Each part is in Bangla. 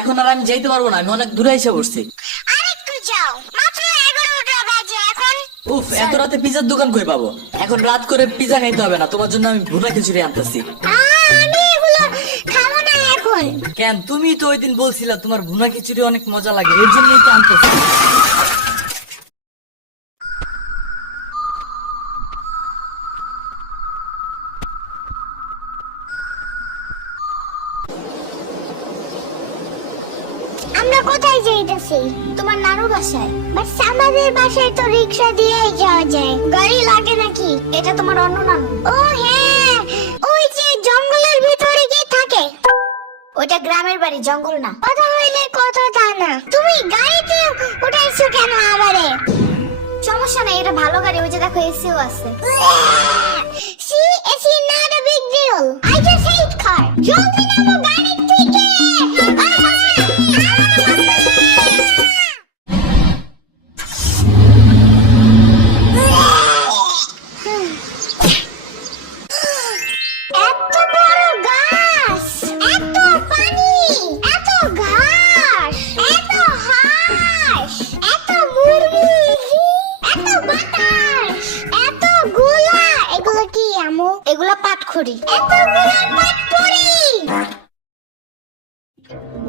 এখন আর আমি যাইতে পারবো না, আমি অনেক দূরে এসে পড়ছি। আরেকটু যাও, মাত্র 11টা বাজে এখন। উফ, এত রাতে পিজার দোকান কই পাবো? এখন রাত করে পিজা খাইতে হবে না, তোমার জন্য আমি ভুনা খিচুড়ি আনতেছি। আমি এগুলো খাবো না এখন। কেন? তুমি তো ওই দিন বলছিলা তোমার ভুনা খিচুড়ি অনেক মজা লাগে, এর জন্যই তো আনতেছি। আমরা কোথায় যাইতেছি? তোমার নানুর বাসায়। বাস আমাদের বাসায় তো রিক্সা দিয়েই যাওয়া যায়, গাড়ি লাগে নাকি? এটা তোমার অন্য নানু। ও হ্যাঁ, ওই যে জঙ্গলের ভিতরে কি থাকে। ওইটা গ্রামের বাড়ি, জঙ্গল না। কথা হইলে কথা তা না। তুমি গাড়িতে উঠাইছো কেন আমারে? সমস্যা নাই, এটা ভালো গাড়ি, ওই যে দেখো এসিও আছে। See AC not a big deal, I just hate car. জলদি নামো গাড়ি থেকে। এত বড় গাছ, এত পানি, এত ঘাস, এত হাঁস, এত মুরগি, এত বাতাস, এত গোলা। এগুলো কি আমু? এগুলো পাটখড়ি। এতগুলো পাটখড়ি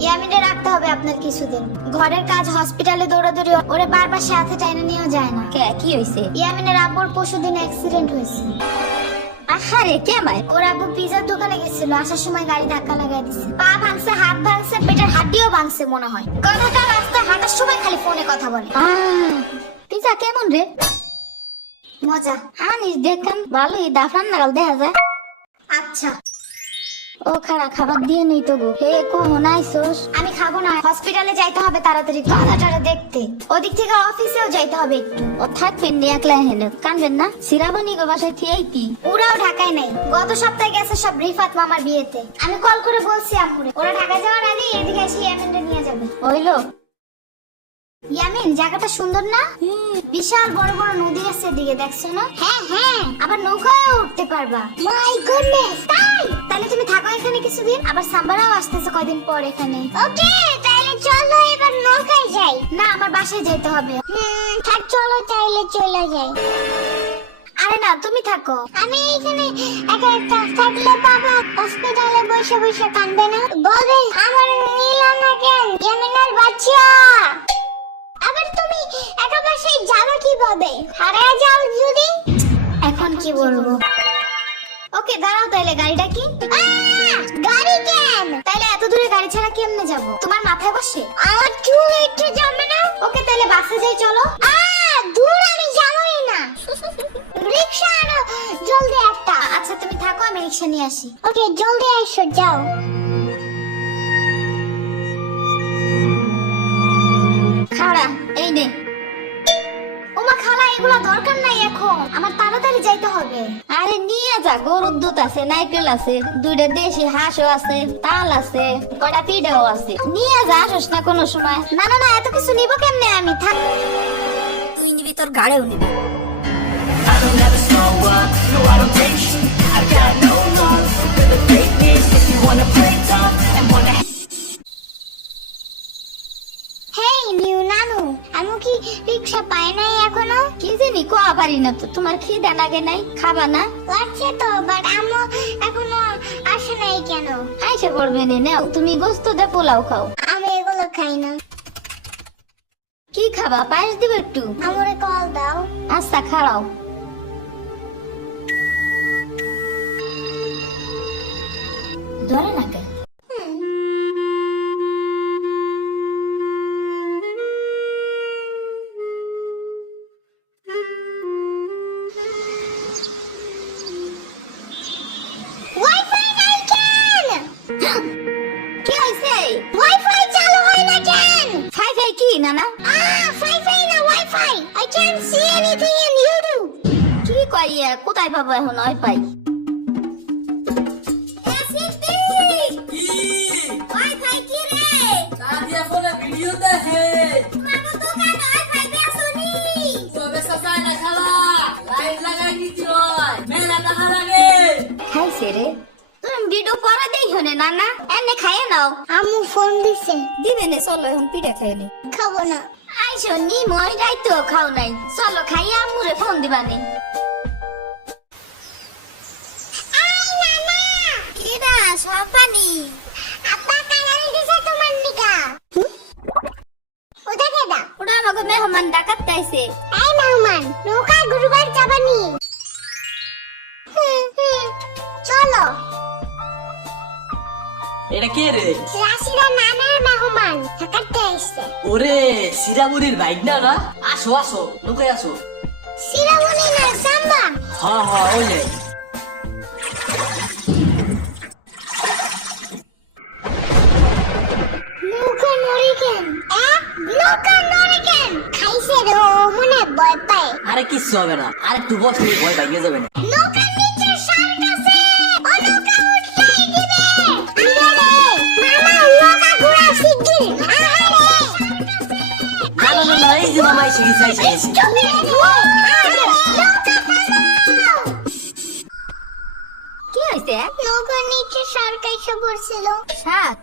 ইয়ামিনে রাখতে হবে আপনার কিছুদিন। ঘরের কাজ, হসপিটালে দৌড়াদৌড়ি, ওরে বারবার সাথে টাইনে নিয়েও যায় না। কি হইছে? ইয়ামিনের আব্বুর পরশুদিন অ্যাক্সিডেন্ট হয়েছে। আহারে কেমায়? ওর আব্বু পিজার দোকানে গেছিল, আসার সময় গাড়ি ধাক্কা লাগাই দিছে। পা ভাঙছে, হাত ভাঙছে, পেটের হাড্ডিও ভাঙছে মনে হয়। কথাটা রাস্তায় হাঁটার সময় খালি ফোনে কথা বলে। পিজা কেমন রে? মজা। আনিস দেখেন ভালোই, দাফরান নাগাল দেখা যায়। আচ্ছা, ও খারা খাবার দিয়ে নেই তো গো। হে কখন আইসোস? আমি খাবো না, হসপিটালে যাইতে হবে তাড়াতাড়ি কথাটা দেখতে। ওদিক থেকে অফিসেও যাইতে হবে একটু। ও থাকবেন নি একলা হেনে, কানবেন না? সিরাবনি গো বাসায় থিয়েই কি? ওরাও ঢাকায় নাই, গত সপ্তাহে গেছে সব রিফাত মামার বিয়েতে। আমি কল করে বলছি আম্মুরে, ওরা ঢাকা যাওয়ার আগে এদিকে এসে ইয়ামিনটা নিয়ে যাবে। হইলো? ইয়ামিন, জায়গাটা সুন্দর না? বিশাল বড় বড় নদী আছে এদিকে, দেখছো না? হ্যাঁ হ্যাঁ, আবার নৌকায়ও উঠতে পারবা। মাই গুডনেস, তাইলে তুমি থাকো এখানে কিছুদিন, আবার সাম্বারাও আসতেছে কয়দিন পর এখানে। ওকে, তাইলে চলো এবার নৌকায় যাই। না, আমার বাসায় যেতে হবে। থাক, চলো তাইলে চলে যাই। আরে না, তুমি থাকো। আমি এখানে একা একা থাকলে বাবা হসপিটালে বসে বসে কাঁদবে না? বলবে আমার নিলাম না কেন ইয়ামিনের বাচ্চা। আবার তুমি একা বাসায় যাবে কিভাবে? হারিয়ে যাও যদি। এখন কি বলবো? ওকে দাঁড়াও, তাইলে গাড়িটা কি? গাড়ি কেন? তাইলে এত দূরে গাড়ি ছাড়া কেমনে যাব? তোমার মাথায় বসে? আমার চুল একটু জমে না। ওকে তাইলে বাসে যাই, চলো। দূর আমি যাবোই না। রিকশা আনো জলদি একটা। আচ্ছা তুমি থাকো, আমি রিকশা নিয়ে আসি। ওকে, জলদি এসো, যাও। খাড়া এই নে। ওমা খালা, এগুলো দরকার নাই এখন, আমার তাড়াতাড়ি যাইতে হবে। আরে নিয়ে যা, গরুর দুধ আছে, নাইকেল আছে, দুইটা দেশি হাঁসও আছে, তাল আছে, কটা পিঠাও আছে। নিয়ে যা, আসস না কোনো সময়। না না না, এত কিছু নিব কেমনে আমি? থাক। তুই নিবি, তোর গাড়িও নিবি। I don't ever slow up, no I don't take shit. I got no love for the fakeness. If you wanna play tough and wanna hey new নানু, আমি কি রিকশা পাই নাই এখনো? কি জানি কোয়া পারি না তো। তোমার খিদে লাগে নাই? খাবা না? লাগছে তো, বাট আম্মু এখনো আসে নাই কেন? আইসে পড়বে নে, নাও তুমি গোস্ত দে পোলাও খাও। আমি এগুলো খাই না। কি খাবা? পায়েস দিব একটু? আমারে কল দাও। আচ্ছা খাড়াও। ধরে না কে? ওয়াইফাই নাই কেন? কি হইছে? ওয়াইফাই চালু হয় না কেন? ফাই ফাই কি নানা? ওয়াইফাই না, wifi. I can't see anything in YouTube. কি কইয়া কোথায় পাবো এখন ওয়াইফাই? ওয়াইফাই কি রে? দাদিয়া ফোনে ভিডিও দেখে। মাগো দোকান ওয়াইফাই বেসুনি। তবে সাসায় না খালা, লাইট লাগাই দিতে হয়, মেলা টাকা লাগে। খাইছে রে। তুমি ভিডিও পরে দেখো না, নানা এনে খাইয়ে নাও। আম্মু ফোন দিছে। দিবে নে, চলো এখন পিঠা খাইয়ে নি। খাবো না। আইসো নি মই রাইতো খাও নাই, চলো খাইয়ে আম্মুরে ফোন দিবানি। কিরা সব পানি? আব্বা কালারে দিছে তোমার নিকা। ওটা কেডা? ওটা আমাকে মেহমান ডাকাত চাইছে। এই মেহমান, নৌকা গুরুবার যাবানি। চলো। এটা কে রে? রাশিদা নানার মেহমান থাকাতে আসছে। ওরে সিরামুড়ির বাইক না না? আসো আসো, লুকাই আসো। শিরামণি না সাম্বা। হ্যাঁ হ্যাঁ ওই যে। নৌকা নড়ে কেন? নৌকা নড়ে কেন? খাইছে রে ও মনে ভয় পায়। আরে কিচ্ছু হবে না, আরে একটু বস, তুমি ভয় ভাঙিয়ে যাবে না। নৌকার নিচে শার্ক আছে। ও নৌকা উঠতেই দিবে। আরে মামা নৌকা ঘোরা শিগগির। আরে না না না না, এই যে মামা এসে গেছে, এসে গেছে। কি হইছে? নৌকার নিচে শার্ক এসে পড়ছিল। সাত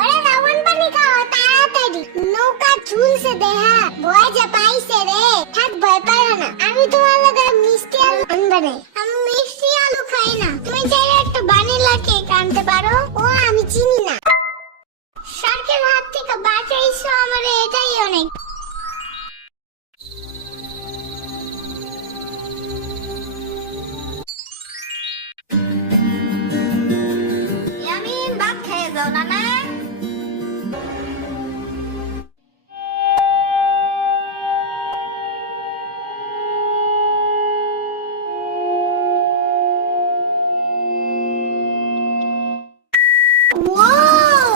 ওরে রাবণ পানি খাও তাড়াতাড়ি। নৌকা ঝুলছে দেহা, ভয় যে পাইছে রে। থাক ভয় পাও না, আমি তোমার লাগা মিষ্টি আলু আনবা নাই। আমি মিষ্টি আলু খাই না। তুমি চাইলে একটা ভ্যানিলা কেক আনতে পারো। ও আমি চিনি না। শার্কের হাত থেকে বাঁচাইছো আমার, এটাই অনেক। ইয়ামিন ভাত খেয়ে যাও নানা। ওয়াও!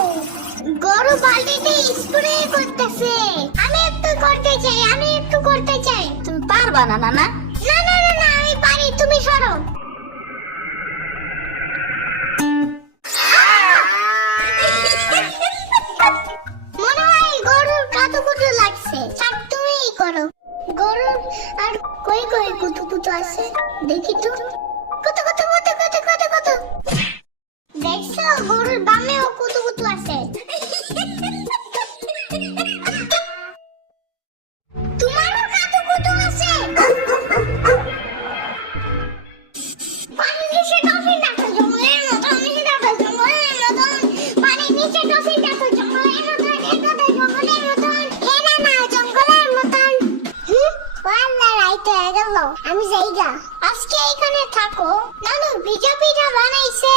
গরু বালতিতে স্প্রে করতেছে। আমি একটু করতে চাই, আমি একটু করতে চাই। তুমি পারবা না নানা? না না না না, আমি পারি, তুমি সরো। মনে হয় গরুর কাতুকুতু লাগছে। থাক তুমিই করো। গরুর আর কই কই কুতুকুতু আছে দেখি তো। কত কত কত কত কত কত। দেখছো গরুর বামেও কুতুকুতু আছে। তোমারও কাতুকুতু আছে। পানির নিচে ডলফিন দেখো জঙ্গলের মতো, নিচে দেখো জঙ্গলের মতো। পানির নিচে ডলফিন দেখো জঙ্গলের মতো, এটা তো জঙ্গলের মতো। এটা না জঙ্গলের মতো। ওয়াল্লা রাইতে গেল, আমি যাইগা। আজকে এখানে থাকো। নানু পিঠা পিঠা বানাইছে।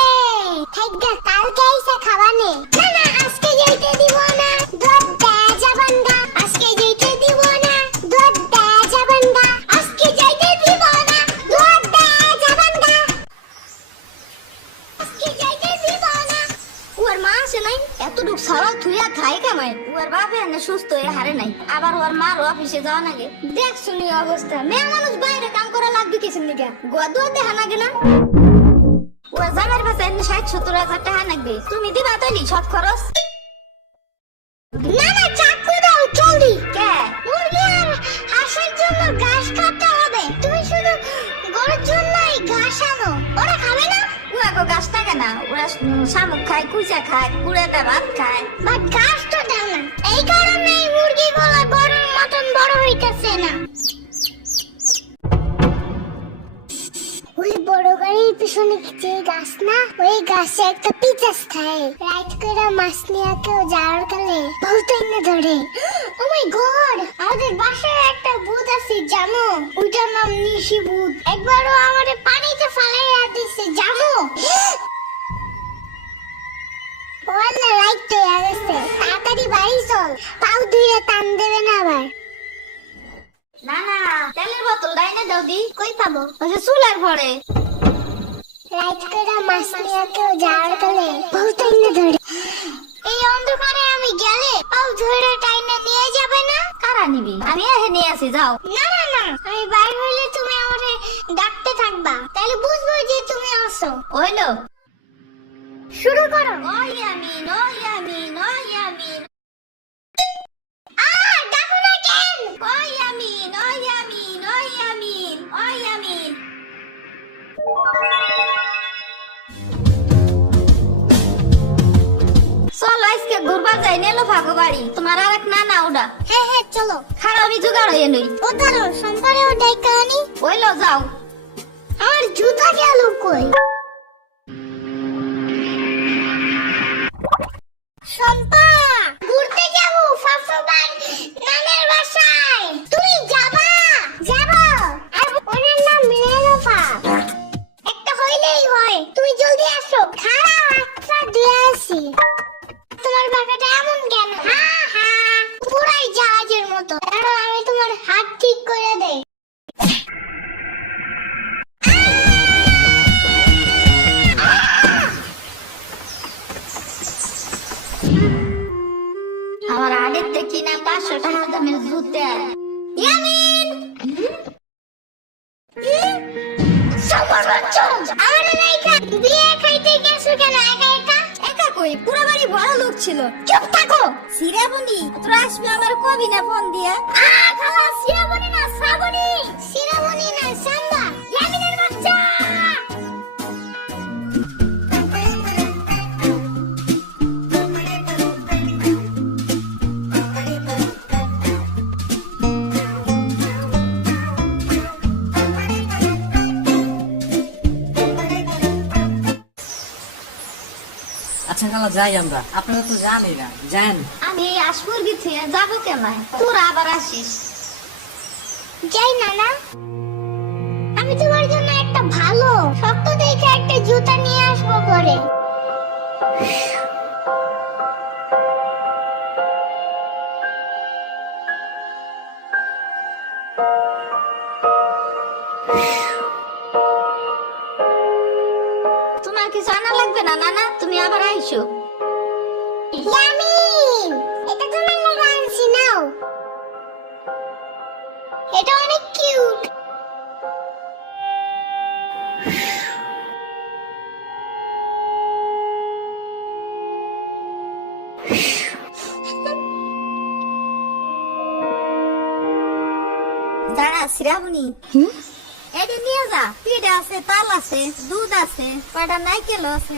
থাকগা কালকে এসে খাবানে। না না আজকে যাইতে দিব না। দুধ দেয়া যাবেন না। আজকে যাইতে দিব না। দুধ দেয়া যাবেন না। আজকে যাইতে দিব না। দুধ দেয়া যাবেন না। আজকে যাইতে দিব না। ওর মা আছে নাই, এতটুক সারা থুইয়া খাই কামাই। ওর বাপে এনে সুস্থ হয়ে হারে নাই, আবার ওর মার অফিসে যাওয়া নাগে। দেখ শুনি অবস্থা, মেয়ে মানুষ বাইরে কাম করা লাগবে কিছু নিকে। গোয়া দেখা নাগে না। ওর জামার কাছে এমনি ৬০-৭০ হাজার টাকা লাগবে। তুমি দিবা তৈলি সব খরচ? না না চাকু দাও জলদি। কে? মুরগি আর হাঁসের জন্য ঘাস কাটতে হবে। তুমি শুধু গরুর জন্যই ঘাস আনো। ওরা খাবে না। ওরা গাছ থাকে না, ওরা শামুক খায়, কুচা খায়, কুড়াতে ভাত খায়। বাট ঘাস তো দাও না। এই কারণে এই মুরগিগুলো গরুর মতন বড় হইতেছে না। ওই বড় গাড়ির পিছনে যে গাছ না, ওই গাছে একটা পিচাস খায়। রাইট করে মাছ নিয়ে কেউ যাওয়ার কালে বহুত এনে ধরে। ও মাই গড, আমাদের বাসায় একটা ভূত আছে জানো? ওইটার নাম নিশি ভূত। একবারও আমারে পানিতে ফালাইয়া দিছে জানো? ওয়াল্লা রাইট তো গেছে। তাড়াতাড়ি বাড়ি চল, পাও ধুইয়া টান দেবে না আবার। না না, তেলের বোতল ডাইনে দাও দি। কই পাবো? ওই যে চুলার পরে। রাইট করে মাছ নিয়ে কেউ যাওয়ার কালে বহুত এনে ধরে। এই অন্ধকারে আমি গেলে পাও ধরে টাইনে নিয়ে যাবে না? কারা নিবি? আমি এহে নিয়ে আসি, যাও। না না না, আমি বাইরে হইলে তুমি আমারে ডাকতে থাকবা, তাহলে বুঝবো যে তুমি আসো। হইলো, শুরু করো। ও ইয়ামিন, ও ইয়ামিন, ও ইয়ামিন। ডাকো না কেন? ও ইয়ামিন, ও ইয়ামিন, ও ইয়ামিন, ও ইয়ামিন। এবার যাই নেলো ভাগো বাড়ি তোমার আর এক না ওটা হ্যাঁ হ্যাঁ চলো। খারাপ আমি জোগাড় হয়ে নই ও দাঁড়ো, সম্পারে ও ডাইকা আনি। ওইলো যাও আমার জুতা গেল কই? শম্পা, ঘুরতে যাব ফাফাবার নামের বাসায়। তুমি যাবা? যাব। আর ওনার নাম রেনোফা। একটা হইলেই হয়, তুমি জলদি আসো। খারাপ আচ্ছা দিয়ে আসি। তোমার বাসাটা এমন কেন? হ্যাঁ হ্যাঁ, পুরাই জাহাজের মতো। দাঁড়াও, আমি তোমার হাত ঠিক করে দেই। আমার আড়ের থেকে না 500 টাকা দামের জুতা ইয়ামিন আমার নাইকা বিয়ে খাইতে গেছো কেন একা একা? একা কই পুরো বাড়ি বড় লোক ছিল চুপ থাকো। সিরাবনি তোরা আসবে আমার কবি না ফোন দিয়া খালা সিরাবনি না শ্রাবণী। সিরাবনি না সাম্বা। ইয়ামিনের বাচ্চা। আচ্ছা খালা যাই আমরা, আপনারা তো জানেন না, যান। আমি আসমুর গেছি যাবো কেমন তোরা আবার আসিস যাই নানা, আমি তোমার জন্য একটা ভালো শক্ত দেখে একটা জুতা নিয়ে আসবো পরে। তোমার কিছু আনা লাগবে না নানা তুমি আবার আইসো ইয়ামিন, এটা তোমার লাগা আনছি, নাও। এটা অনেক কিউট। দাঁড়া শ্রাবণী এটা নিয়ে যা পিঠে আছে তাল আছে দুধ আছে কয়টা নাইকেল আছে